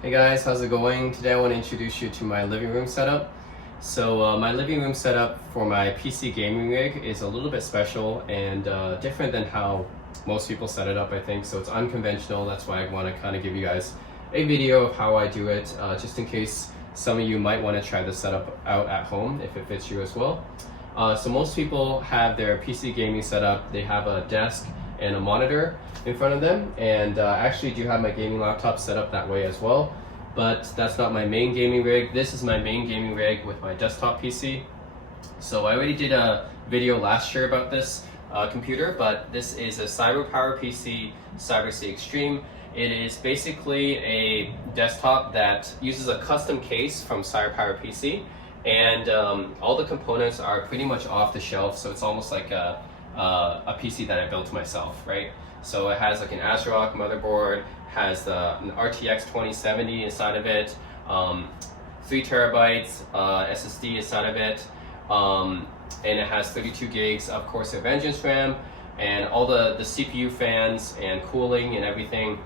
Hey guys, how's it going? Today I want to introduce you to my living room setup. So my living room setup for my PC gaming rig is a little bit special and different than how most people set it up, I think. So it's unconventional. That's why I want to kind of give you guys a video of how I do it, just in case some of you might want to try this setup out at home if it fits you as well. So most people have their PC gaming setup. They have a desk and a monitor in front of them, and I actually do have my gaming laptop set up that way as well, but that's not my main gaming rig. This is my main gaming rig with my desktop PC. So I already did a video last year about this computer, but this is a CyberpowerPC CyberC Extreme. It is basically a desktop that uses a custom case from CyberpowerPC, and all the components are pretty much off the shelf, so it's almost like a PC that I built myself, right? So it has like an ASRock motherboard, has an RTX 2070 inside of it, 3 terabytes SSD inside of it, and it has 32 gigs of Corsair Vengeance RAM, and all the CPU fans and cooling and everything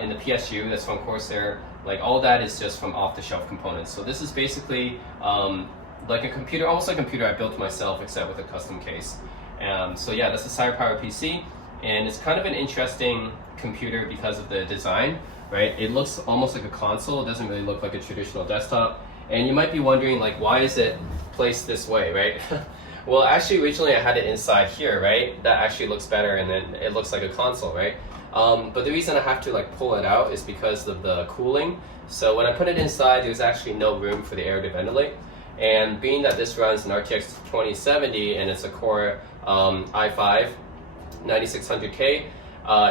in the PSU that's from Corsair. Like all that is just from off-the-shelf components. So this is basically like a computer, almost like a computer I built myself, except with a custom case. So yeah, that's a CyberpowerPC, and it's kind of an interesting computer because of the design, right? It looks almost like a console. It doesn't really look like a traditional desktop. And you might be wondering, like, why is it placed this way, right? Well, actually, originally I had it inside here, right? That actually looks better, and then it looks like a console, right? But the reason I have to like pull it out is because of the cooling. So when I put it inside, there's actually no room for the air to ventilate. And being that this runs an RTX 2070 and it's a Core i5 9600K,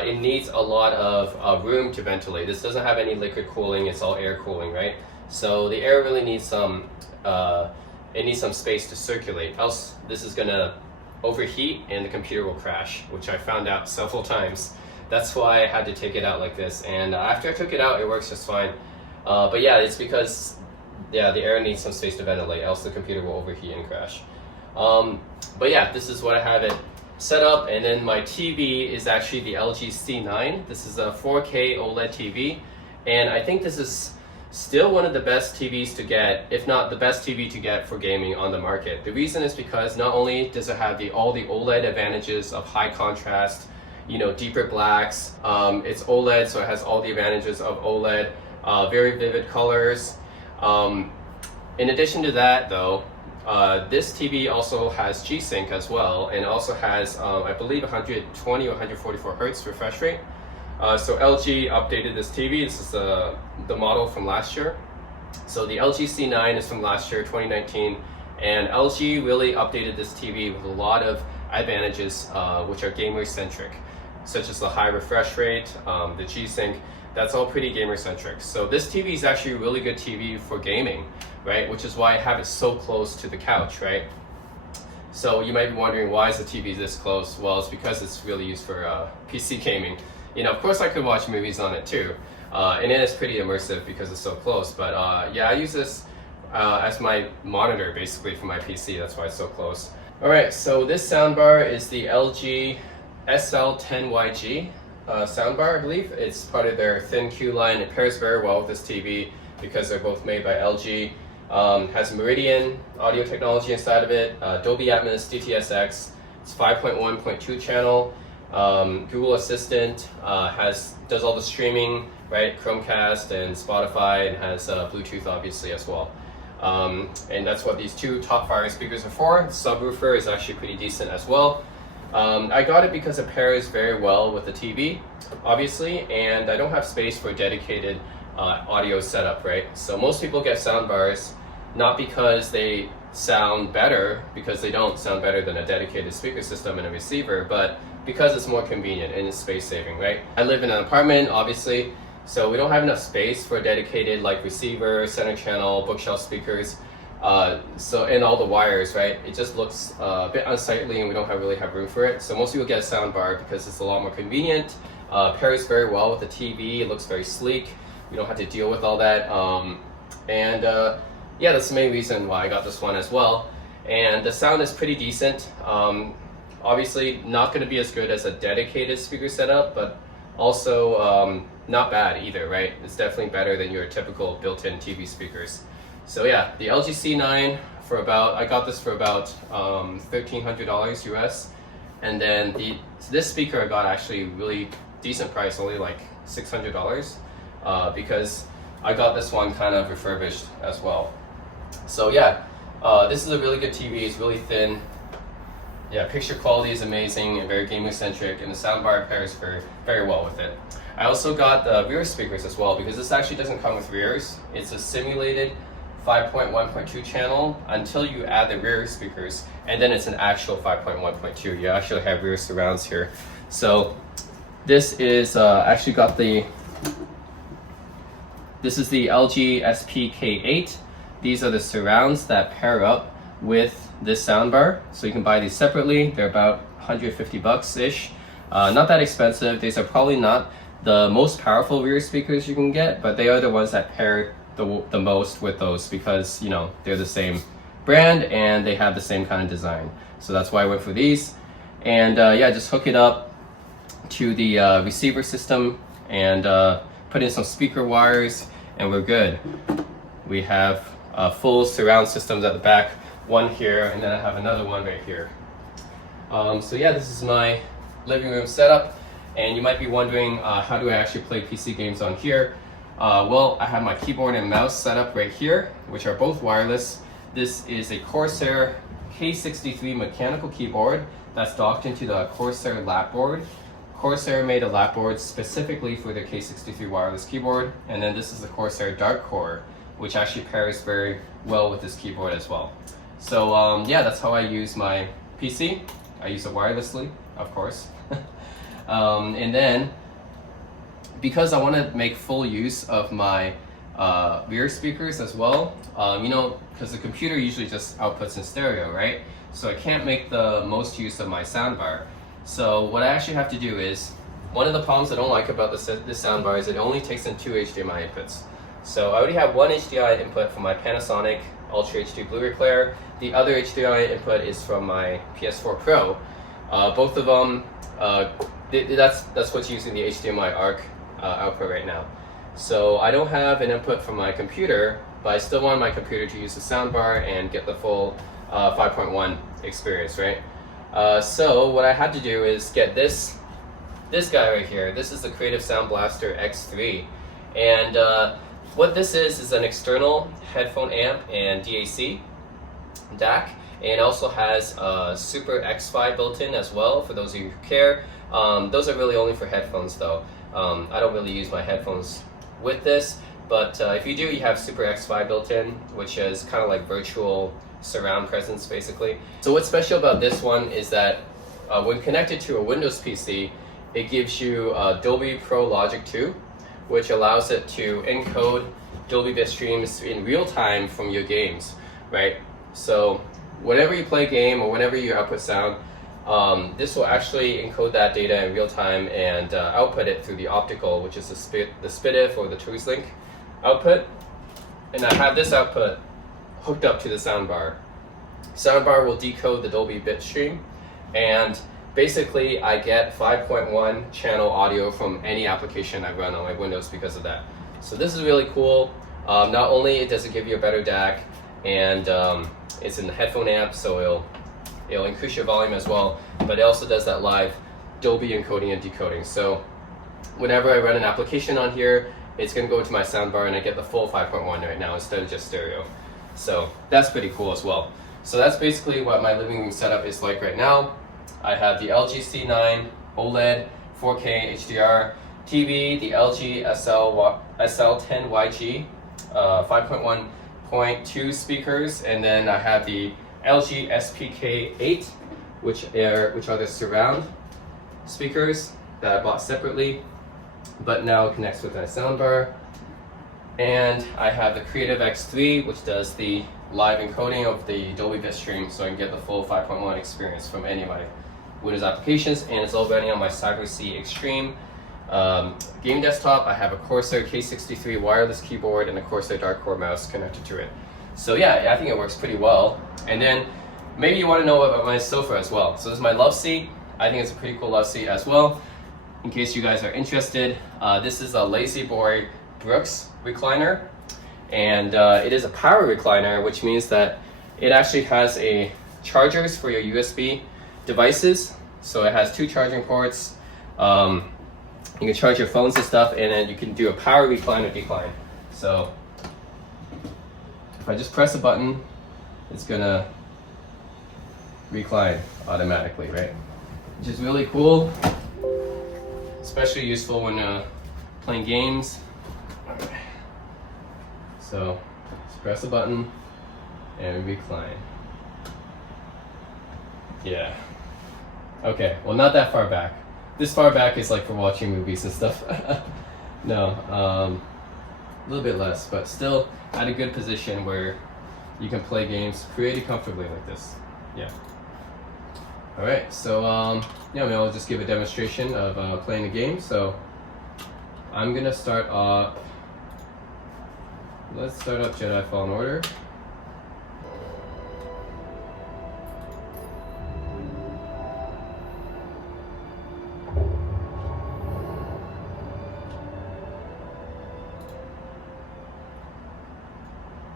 it needs a lot of room to ventilate. This doesn't have any liquid cooling, it's all air cooling, right? So the air really needs some, it needs some space to circulate, else this is gonna overheat and the computer will crash, which I found out several times. That's why I had to take it out like this, and after I took it out, it works just fine. But yeah, it's because the air needs some space to ventilate, else the computer will overheat and crash. But yeah, this is what I have it set up, and then my TV is actually the LG C9. This is a 4K OLED TV, and I think this is still one of the best TVs to get, if not the best TV to get for gaming on the market. The reason is because not only does it have all the OLED advantages of high contrast, you know, deeper blacks, it's OLED, so it has all the advantages of OLED, very vivid colors. In addition to that though, this TV also has G-Sync as well, and also has, I believe, 120 or 144 Hertz refresh rate. So LG updated this TV. This is the model from last year. So the LG C9 is from last year, 2019, and LG really updated this TV with a lot of advantages which are gamer-centric, such as the high refresh rate, the G-Sync. That's all pretty gamer-centric. So this TV is actually a really good TV for gaming, right? Which is why I have it so close to the couch, right? So you might be wondering, why is the TV this close? Well, it's because it's really used for PC gaming. You know, of course I could watch movies on it too, and it is pretty immersive because it's so close. But yeah, I use this as my monitor basically for my PC. That's why it's so close. All right, so this soundbar is the LG SL10YG soundbar, I believe. It's part of their thin Q line. It pairs very well with this TV because they're both made by LG. Has Meridian audio technology inside of it, Dolby Atmos, DTS:X. It's 5.1.2 channel. Google Assistant, does all the streaming, right? Chromecast and Spotify, and has Bluetooth obviously as well. And that's what these two top firing speakers are for. The subwoofer is actually pretty decent as well. I got it because it pairs very well with the TV, obviously, and I don't have space for a dedicated audio setup, right? So most people get soundbars not because they sound better, because they don't sound better than a dedicated speaker system and a receiver, but because it's more convenient and it's space saving, right? I live in an apartment, obviously, so we don't have enough space for a dedicated like receiver, center channel, bookshelf speakers, and all the wires, right? It just looks a bit unsightly and we don't really have room for it. So most people get a sound bar because it's a lot more convenient, pairs very well with the TV, it looks very sleek, you don't have to deal with all that. Yeah, that's the main reason why I got this one as well. And the sound is pretty decent. Obviously not going to be as good as a dedicated speaker setup, but also not bad either, right? It's definitely better than your typical built-in TV speakers. So yeah, the LG C9 for about, I got this for about $1,300 US. And then this speaker I got actually really decent price, only like $600, because I got this one kind of refurbished as well. So yeah, this is a really good TV. It's really thin. Yeah, picture quality is amazing and very gaming centric, and the soundbar pairs very well with it. I also got the rear speakers as well, because this actually doesn't come with rears. It's a simulated 5.1.2 channel until you add the rear speakers, and then it's an actual 5.1.2. You actually have rear surrounds here. So this is actually got this is the LG SPK8. These are the surrounds that pair up with this soundbar. So you can buy these separately. They're about $150-ish. Not that expensive. These are probably not the most powerful rear speakers you can get, but they are the ones that pair the most with those, because, you know, they're the same brand and they have the same kind of design. So that's why I went for these. And yeah, just hook it up to the receiver system and put in some speaker wires, and we're good. We have full surround systems at the back, one here, and then I have another one right here. So yeah, this is my living room setup, and you might be wondering, how do I actually play PC games on here? Well, I have my keyboard and mouse set up right here, which are both wireless. This is a Corsair K63 mechanical keyboard that's docked into the Corsair lapboard. Corsair made a lapboard specifically for the K63 wireless keyboard, and then this is the Corsair Dark Core, which actually pairs very well with this keyboard as well. So yeah, that's how I use my PC. I use it wirelessly, of course. And then, because I want to make full use of my rear speakers as well, you know, because the computer usually just outputs in stereo, right? So I can't make the most use of my soundbar. So what I actually have to do is, one of the problems I don't like about this soundbar is it only takes in 2 HDMI inputs. So I already have one HDMI input from my Panasonic Ultra HD Blu-ray player. The other HDMI input is from my PS4 Pro. Both of them, that's what's using the HDMI ARC output right now. So I don't have an input from my computer, but I still want my computer to use the soundbar and get the full 5.1 experience, right? So what I had to do is get this guy right here. This is the Creative Sound Blaster X3, and what this is an external headphone amp and DAC DAC, and it also has Super X5 built in as well, for those of you who care. Those are really only for headphones though. I don't really use my headphones with this, but if you do, you have Super X5 built in, which is kind of like virtual surround presence basically. So what's special about this one is that when connected to a Windows PC, it gives you Dolby Pro Logic 2, which allows it to encode Dolby bit streams in real time from your games, right? So whenever you play a game or whenever you output sound, this will actually encode that data in real time and output it through the optical, which is the SPDIF or the TrueLink output. And I have this output hooked up to the soundbar. Soundbar will decode the Dolby bit stream, and basically I get 5.1 channel audio from any application I run on my Windows because of that. So this is really cool. Not only does it give you a better DAC, and it's in the headphone amp, so it'll increase your volume as well, but it also does that live Dolby encoding and decoding. So whenever I run an application on here, it's going to go to my soundbar and I get the full 5.1 right now instead of just stereo. So that's pretty cool as well. So that's basically what my living room setup is like right now. I have the LG C9 OLED 4K HDR TV, the LG SL10YG 5.1.2 speakers, and then I have the LG SPK8, which are the surround speakers that I bought separately, but now connects with my soundbar. And I have the Creative X3, which does the live encoding of the Dolby bit stream, so I can get the full 5.1 experience from any of my Windows applications, and it's all running on my CyberpowerPC Extreme game desktop. I have a Corsair K63 wireless keyboard and a Corsair Dark Core mouse connected to it. So yeah, I think it works pretty well. And then maybe you want to know about my sofa as well. So this is my love seat. I think it's a pretty cool love seat as well. in case you guys are interested, this is a Lazy Boy Brooks recliner, and it is a power recliner, which means that it actually has a chargers for your USB devices. So it has 2 charging ports. You can charge your phones and stuff, and then you can do a power recline or decline. So if I just press a button, it's gonna recline automatically, right? Which is really cool, especially useful when playing games. So just press a button and recline. Yeah. Okay, well, not that far back. This far back is like for watching movies and stuff. No, a little bit less, but still at a good position where you can play games pretty comfortably like this. Yeah. All right, so yeah, I'll just give a demonstration of playing the game. So I'm gonna start up. Let's start up Jedi Fallen Order.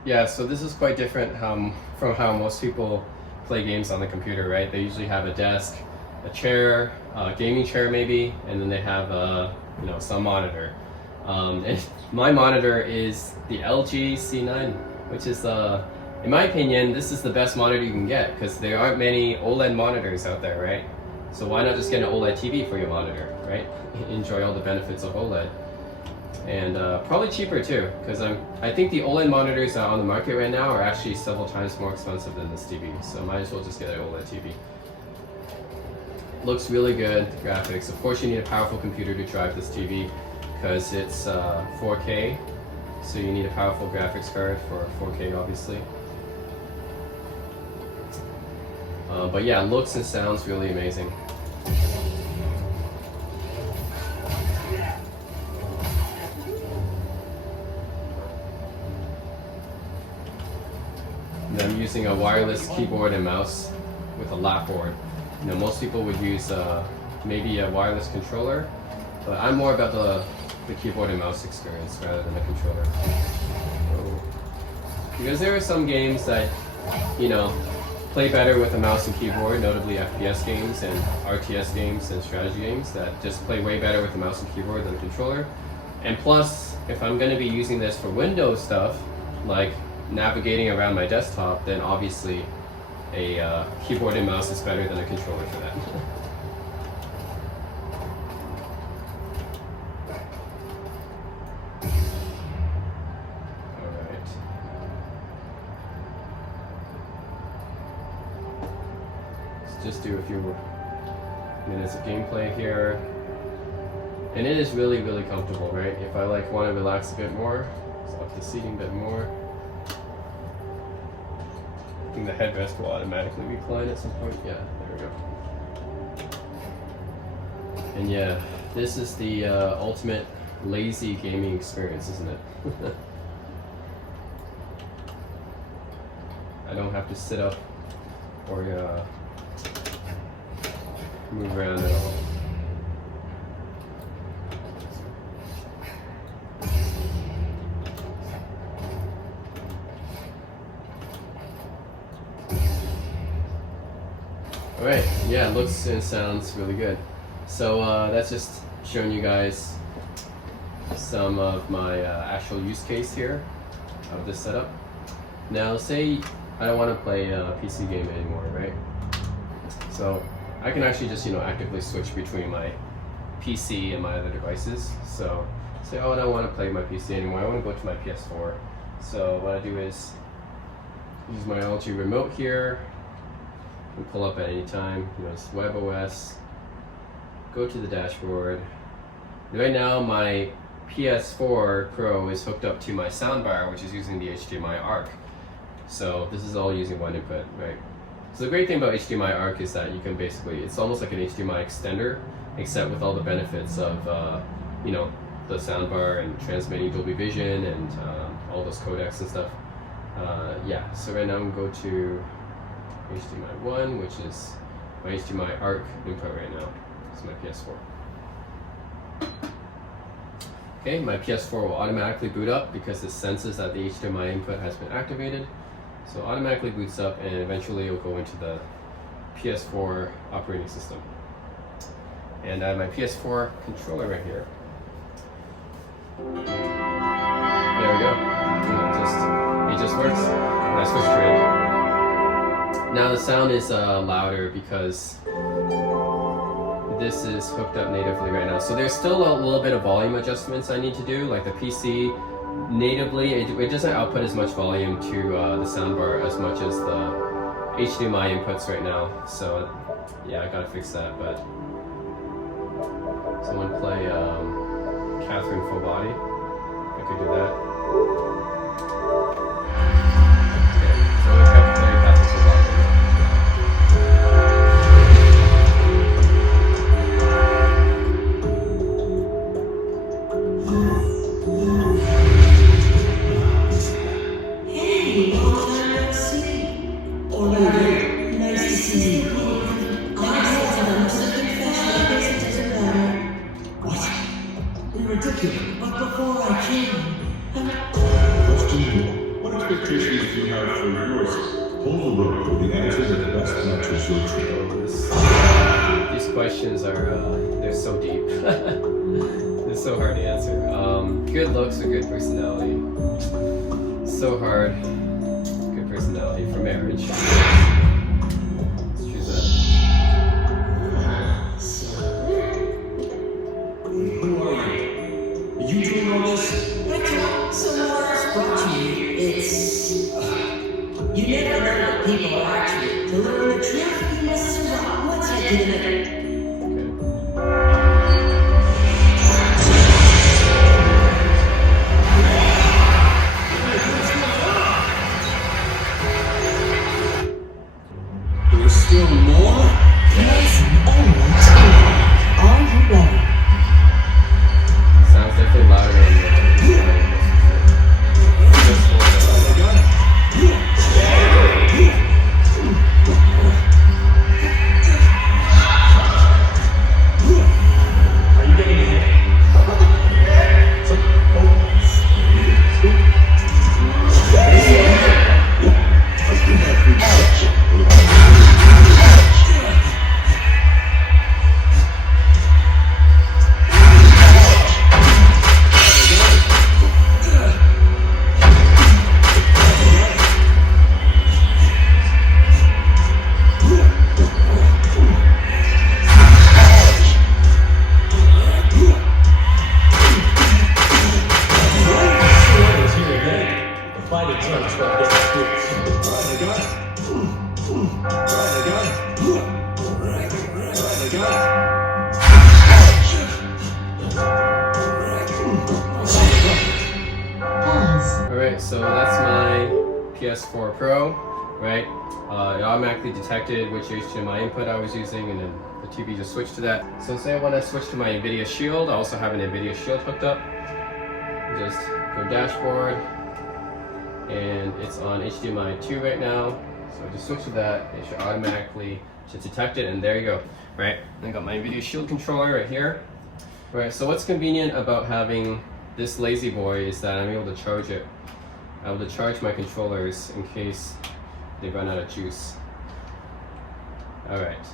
Yeah, so this is quite different from how most people play games on the computer, right? They usually have a desk, a chair, a gaming chair maybe, and then they have some monitor. And my monitor is the LG C9, which is in my opinion, this is the best monitor you can get because there aren't many OLED monitors out there, right? So why not just get an OLED TV for your monitor, right? Enjoy all the benefits of OLED. And probably cheaper too, because I think the OLED monitors that are on the market right now are actually several times more expensive than this TV, so might as well just get an OLED TV. Looks really good, the graphics. Of course you need a powerful computer to drive this TV, because it's 4K, so you need a powerful graphics card for 4K obviously. But yeah, looks and sounds really amazing. And I'm using a wireless keyboard and mouse with a lap board. You know, most people would use maybe a wireless controller, but I'm more about the keyboard and mouse experience rather than a controller. So, because there are some games that, play better with a mouse and keyboard, notably FPS games and RTS games and strategy games that just play way better with a mouse and keyboard than a controller. And plus, if I'm going to be using this for Windows stuff, like navigating around my desktop, then obviously a keyboard and mouse is better than a controller for that. Alright. Let's just do a few minutes of gameplay here. And it is really, really comfortable, right? If I want to relax a bit more, so up the seating a bit more. I think the headrest will automatically recline at some point. Yeah, there we go. And yeah, this is the ultimate lazy gaming experience, isn't it? I don't have to sit up or move around at all. Alright, yeah, it looks and sounds really good. So that's just showing you guys some of my actual use case here of this setup. Now say I don't want to play a PC game anymore, right? So I can actually just actively switch between my PC and my other devices. So say, oh, I don't want to play my PC anymore, I want to go to my PS4. So what I do is use my LG remote here. And pull up at any time, it's WebOS, go to the dashboard. Right now my PS4 Pro is hooked up to my soundbar, which is using the HDMI ARC. So this is all using one input, right? So the great thing about HDMI ARC is that you can basically, it's almost like an HDMI extender, except with all the benefits of, the soundbar and transmitting Dolby Vision and all those codecs and stuff. Yeah, so right now I'm going to go to HDMI 1, which is my HDMI ARC input right now. It's my PS4. Okay, my PS4 will automatically boot up because it senses that the HDMI input has been activated. So automatically boots up and eventually it will go into the PS4 operating system. And I have my PS4 controller right here. There we go. It just works. And I switch to it. Now the sound is louder because this is hooked up natively right now. So there's still a little bit of volume adjustments I need to do. Like the PC natively, it doesn't output as much volume to the soundbar as much as the HDMI inputs right now. So yeah, I gotta fix that. But someone play Catherine Full Body. I could do that. Okay, so I'm gonna play Catherine Full Body. What expectations do you have for yours? Hold the road for the answer that best matches your trip. These questions are, they're so deep. They're so hard to answer. Good looks or good personality? So hard. Good personality for marriage. Let's choose that. Who are you? Are you doing all this? Someone else brought to you. It's... you never know what people are actually. To learn the truth, you must survive. Let's head to the next. There's still more? Yes, almost. Are you ready? Sounds definitely louder than the Alright, so that's my PS4 Pro, right? It automatically detected which HDMI input I was using and then the TV just switched to that. So say I want to switch to my NVIDIA Shield, I also have an NVIDIA Shield hooked up. Just go dashboard and it's on HDMI 2 right now. So I just switch to that, it should automatically detect it and there you go, right? I got my NVIDIA Shield controller right here. Right, so what's convenient about having this lazy boy is that I'm able to charge it. I'm able to charge my controllers in case they run out of juice. Alright,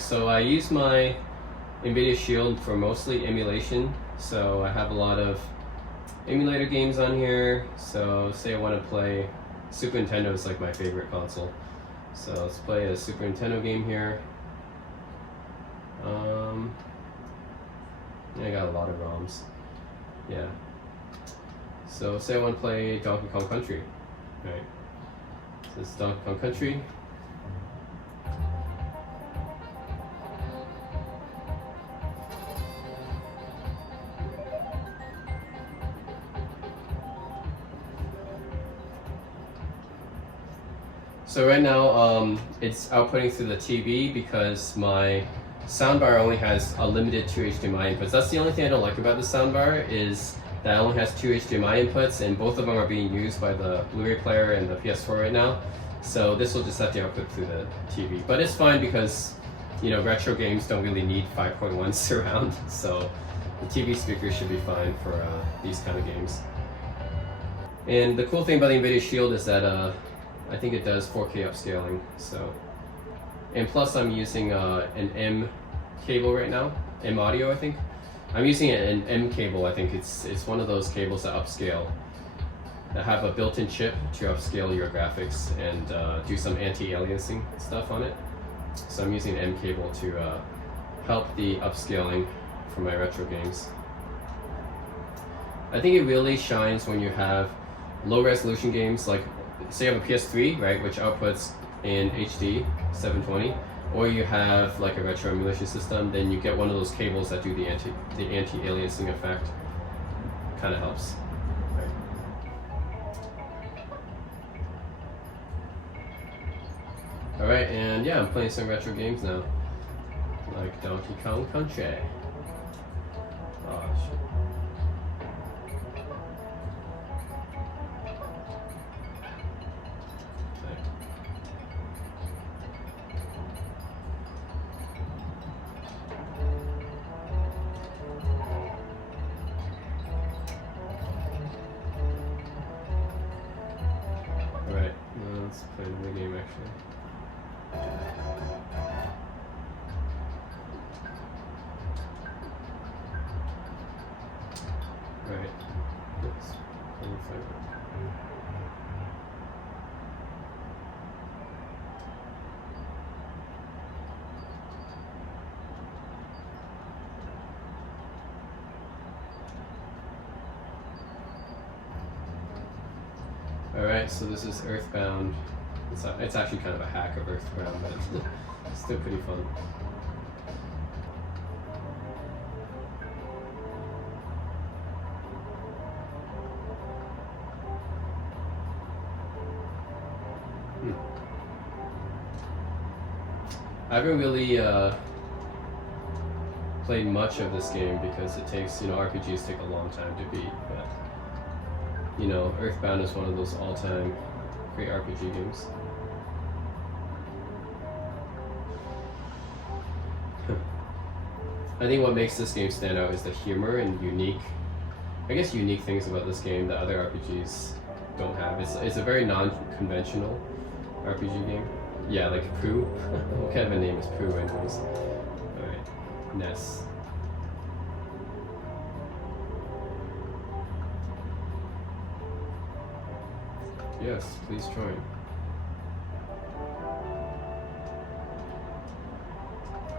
so I use my NVIDIA Shield for mostly emulation. So I have a lot of emulator games on here. So say I want to play Super Nintendo is like my favorite console. So let's play a Super Nintendo game here. I got a lot of ROMs. Yeah. So say I want to play Donkey Kong Country. Right. So this is Donkey Kong Country. So right now, it's outputting through the TV because my soundbar only has a limited 2 HDMI inputs. That's the only thing I don't like about the soundbar is that it only has 2 HDMI inputs and both of them are being used by the Blu-ray player and the PS4 right now. So this will just have to output through the TV. But it's fine because you know, retro games don't really need 5.1 surround, so the TV speaker should be fine for these kind of games. And the cool thing about the NVIDIA Shield is that I think it does 4K upscaling. So, and plus I'm using an M cable right now, M audio I think. I'm using an M cable. I think it's one of those cables that upscale, that have a built-in chip to upscale your graphics and do some anti-aliasing stuff on it. So I'm using an M cable to help the upscaling for my retro games. I think it really shines when you have low resolution games, like say you have a PS3, right, which outputs in HD 720, or you have like a retro emulation system, then you get one of those cables that do the anti-aliasing effect. Kind of helps. Alright, and yeah, I'm playing some retro games now, like Donkey Kong Country. Oh, shit. Alright, let's play the game actually. Right. Let's find it. Alright, so this is Earthbound. It's actually kind of a hack of Earthbound, but it's still pretty fun. I haven't really played much of this game because it takes, you know, RPGs take a long time to beat, but you know, Earthbound is one of those all-time great RPG games. I think what makes this game stand out is the humor and unique things about this game that other RPGs don't have. It's a very non-conventional RPG game. Yeah, like Pooh. What kind of a name is Pooh anyways? Alright, Ness. Yes, please join.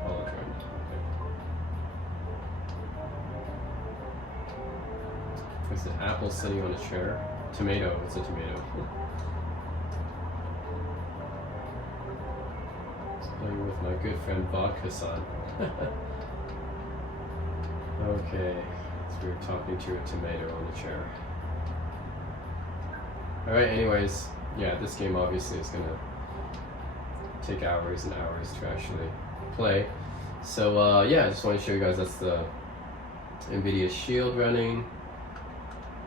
I'll join. Okay. Is it apple sitting on a chair? Tomato, it's a tomato. Playing with my good friend Vodka-san. Okay, so we're talking to a tomato on the chair. Alright, anyways, yeah, this game obviously is gonna take hours and hours to actually play. So yeah, I just want to show you guys that's the NVIDIA Shield running.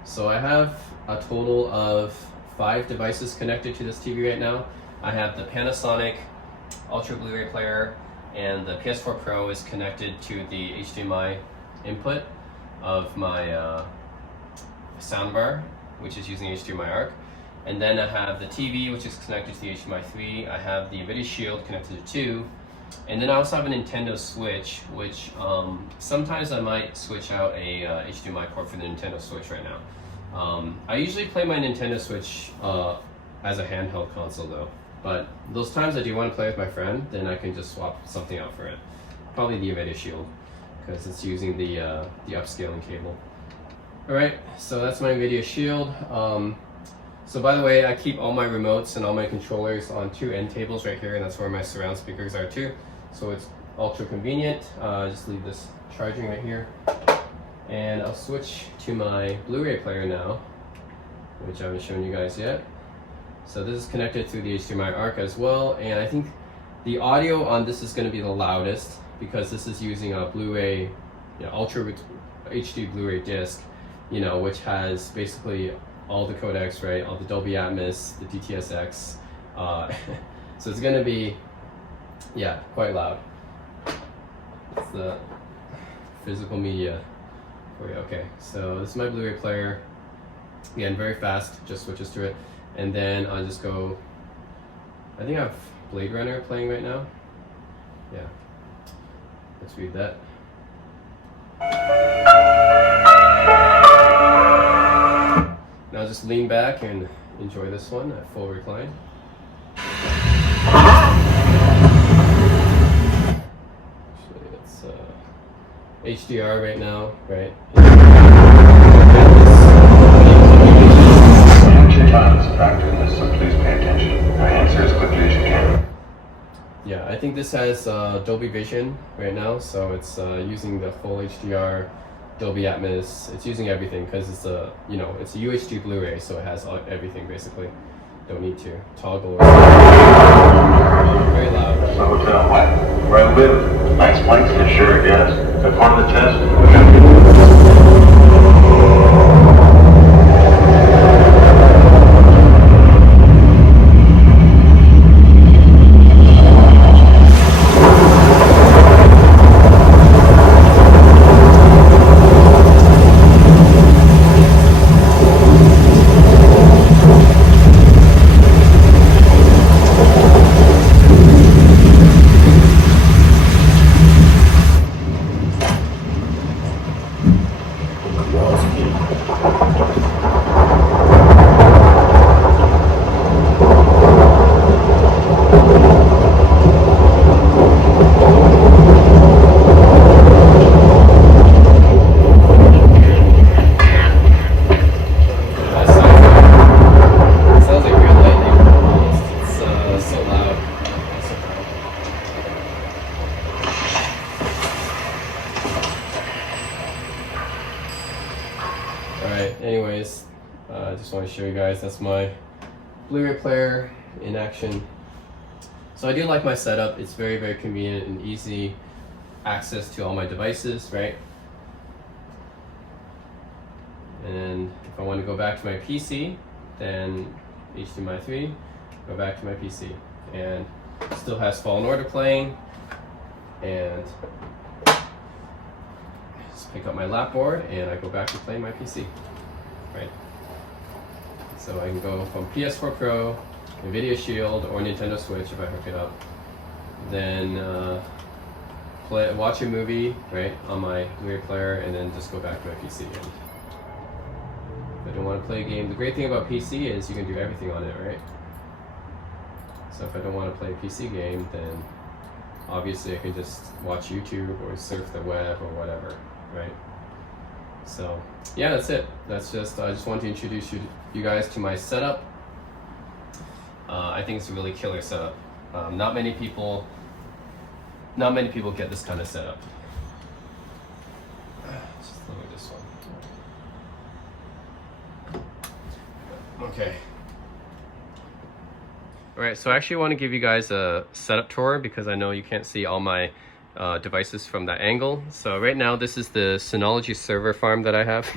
So I have a total of 5 devices connected to this TV right now. I have the Panasonic Ultra Blu-ray player, and the PS4 Pro is connected to the HDMI input of my soundbar, which is using HDMI ARC. And then I have the TV, which is connected to the HDMI 3. I have the NVIDIA Shield connected to 2. And then I also have a Nintendo Switch, which sometimes I might switch out a HDMI port for the Nintendo Switch right now. I usually play my Nintendo Switch as a handheld console though. But those times I do want to play with my friend, then I can just swap something out for it. Probably the NVIDIA Shield, because it's using the upscaling cable. Alright, so that's my NVIDIA Shield. So by the way, I keep all my remotes and all my controllers on 2 end tables right here, and that's where my surround speakers are too. So it's ultra convenient. Just leave this charging right here. And I'll switch to my Blu-ray player now, which I haven't shown you guys yet. So this is connected through the HDMI ARC as well, and I think the audio on this is going to be the loudest because this is using a Blu-ray, you know, Ultra HD Blu-ray disc, you know, which has basically all the codecs, right? All the Dolby Atmos, the DTS:X. So it's going to be, yeah, quite loud. It's the physical media for you. Okay, so this is my Blu-ray player. Again, very fast, just switches to it. And then I'll just go, I think I have Blade Runner playing right now. Yeah, let's read that. Now just lean back and enjoy this one at full recline. Actually, it's HDR right now, right? Yeah, I think this has Dolby Vision right now, so it's using the full HDR, Dolby Atmos. It's using everything because it's a, you know, it's a UHD Blu-ray, so it has everything basically. Don't need to toggle. Very loud. So where I live, nice place for sure, yes. But part of the test. Anyways, I just want to show you guys, that's my Blu-ray player in action. So I do like my setup. It's very, very convenient and easy access to all my devices, right? And if I want to go back to my PC, then HDMI 3, go back to my PC. And it still has Fallen Order playing, and just pick up my lap board and I go back to playing my PC. Right. So I can go from PS4 Pro, Nvidia Shield, or Nintendo Switch if I hook it up. Then watch a movie, right, on my Blu-ray player, and then just go back to my PC. And if I don't want to play a game, the great thing about PC is you can do everything on it, right? So if I don't want to play a PC game, then obviously I can just watch YouTube or surf the web or whatever, right? So yeah, that's it. That's just, I just want to introduce you guys to my setup. I think it's a really killer setup. Not many people get this kind of setup. Just lower this one. Okay. All right, so I actually want to give you guys a setup tour because I know you can't see all my devices from that angle. So right now this is the Synology server farm that I have.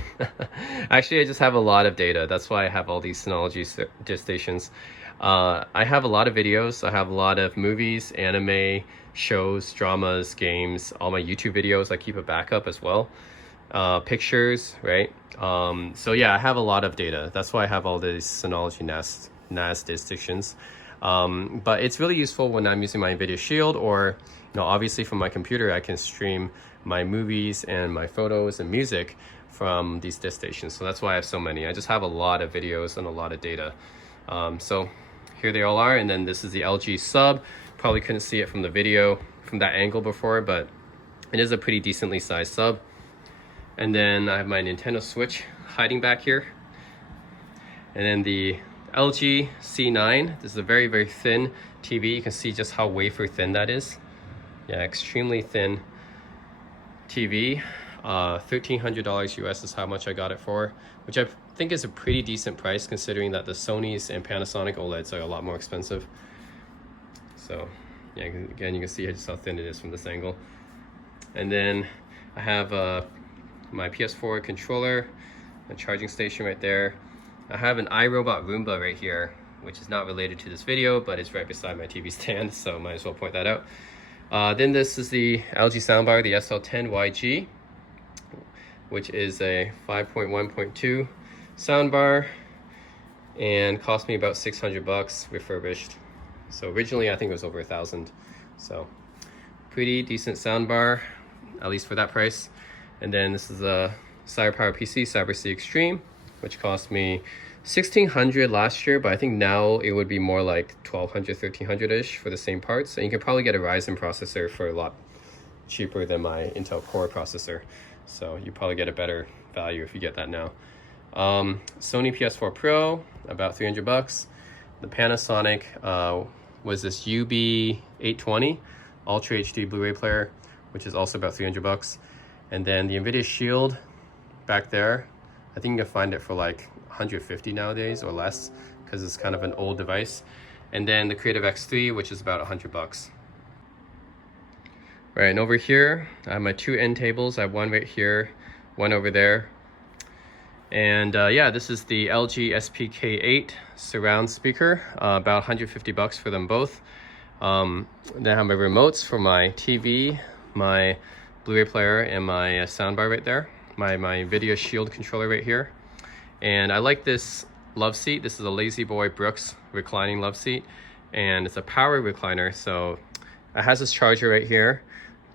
Actually, I just have a lot of data. That's why I have all these Synology disk stations. I have a lot of videos. I have a lot of movies, anime, shows, dramas, games, all my YouTube videos. I keep a backup as well. Pictures, right? So yeah, I have a lot of data. That's why I have all these Synology NAS disk stations. But it's really useful when I'm using my NVIDIA Shield, or obviously from my computer I can stream my movies and my photos and music from these disk stations. So that's why I have so many. I just have a lot of videos and a lot of data. So here they all are, and then this is the LG sub. Probably couldn't see it from the video from that angle before, but it is a pretty decently sized sub. And then I have my Nintendo Switch hiding back here, and then the LG C9. This is a very, very thin TV. You can see just how wafer thin that is. Yeah, extremely thin TV. $1,300 US is how much I got it for, which I think is a pretty decent price considering that the Sony's and Panasonic OLEDs are a lot more expensive. So yeah, again, you can see just how thin it is from this angle. And then I have my PS4 controller, a charging station right there. I have an iRobot Roomba right here, which is not related to this video, but it's right beside my TV stand, so might as well point that out. Then this is the LG soundbar, the SL10YG, which is a 5.1.2 soundbar, and cost me about 600 bucks refurbished. So originally I think it was over 1,000. So pretty decent soundbar, at least for that price. And then this is a CyberpowerPC CyberC Extreme, which cost me 1,600 last year, but I think now it would be more like 1,200, 1,300-ish for the same parts. And you can probably get a Ryzen processor for a lot cheaper than my Intel Core processor. So you probably get a better value if you get that now. Sony PS4 Pro, about 300 bucks. The Panasonic was this UB820 Ultra HD Blu-ray player, which is also about 300 bucks. And then the NVIDIA Shield back there, I think you can find it for like 150 nowadays or less, because it's kind of an old device. And then the Creative X3, which is about 100 bucks. Right, and over here, I have my two end tables. I have one right here, one over there. And yeah, this is the LG SPK8 surround speaker, about 150 bucks for them both. Then I have my remotes for my TV, my Blu-ray player, and my soundbar right there. My Video Shield controller right here. And I like this love seat. This is a Lazy Boy Brooks reclining love seat, and it's a power recliner. So it has this charger right here,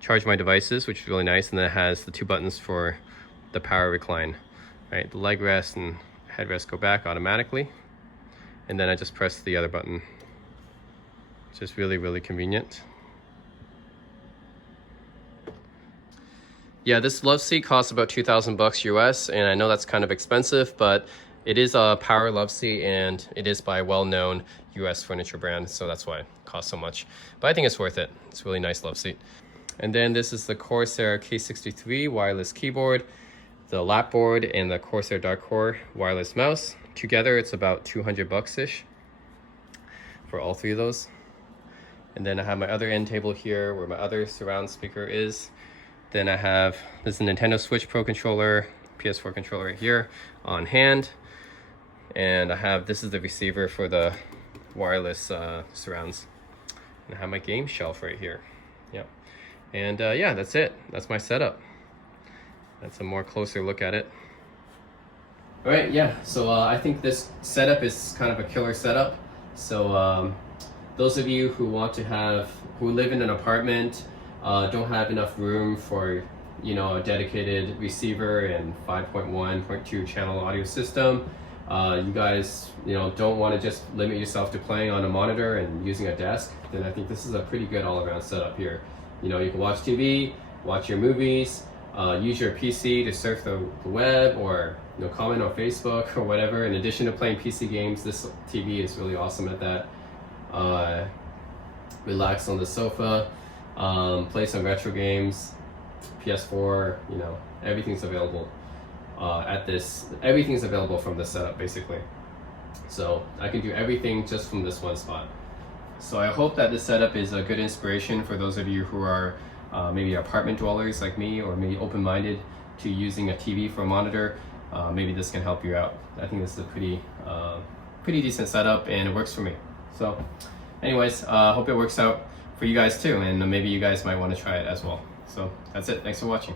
charge my devices, which is really nice. And then it has the two buttons for the power recline. Right, the leg rest and headrest go back automatically, and then I just press the other button. It's just really, really convenient. Yeah, this love seat costs about 2,000 bucks US, and I know that's kind of expensive, but it is a power love seat, and it is by a well-known US furniture brand, so that's why it costs so much. But I think it's worth it. It's a really nice love seat. And then this is the Corsair K63 wireless keyboard, the lap board, and the Corsair Dark Core wireless mouse. Together it's about 200 bucks-ish for all three of those. And then I have my other end table here where my other surround speaker is. Then I have this Nintendo Switch Pro controller, PS4 controller right here on hand. And I have, this is the receiver for the wireless surrounds. And I have my game shelf right here. Yep. And yeah, that's it. That's my setup. That's a more closer look at it. All right, yeah, so I think this setup is kind of a killer setup. So those of you who want to have, who live in an apartment, don't have enough room for, you know, a dedicated receiver and 5.1.2 channel audio system, you guys, you know, don't want to just limit yourself to playing on a monitor and using a desk, then I think this is a pretty good all-around setup here. You know, you can watch TV, watch your movies, use your PC to surf the web, or, you know, comment on Facebook or whatever. In addition to playing PC games, this TV is really awesome at that. Relax on the sofa, play some retro games, PS4, you know, everything's available everything's available from this setup basically. So I can do everything just from this one spot. So I hope that this setup is a good inspiration for those of you who are maybe apartment dwellers like me, or maybe open-minded to using a TV for a monitor. Maybe this can help you out. I think this is a pretty decent setup, and it works for me. So anyways, hope it works out for you guys too, and maybe you guys might want to try it as well. So that's it. Thanks for watching.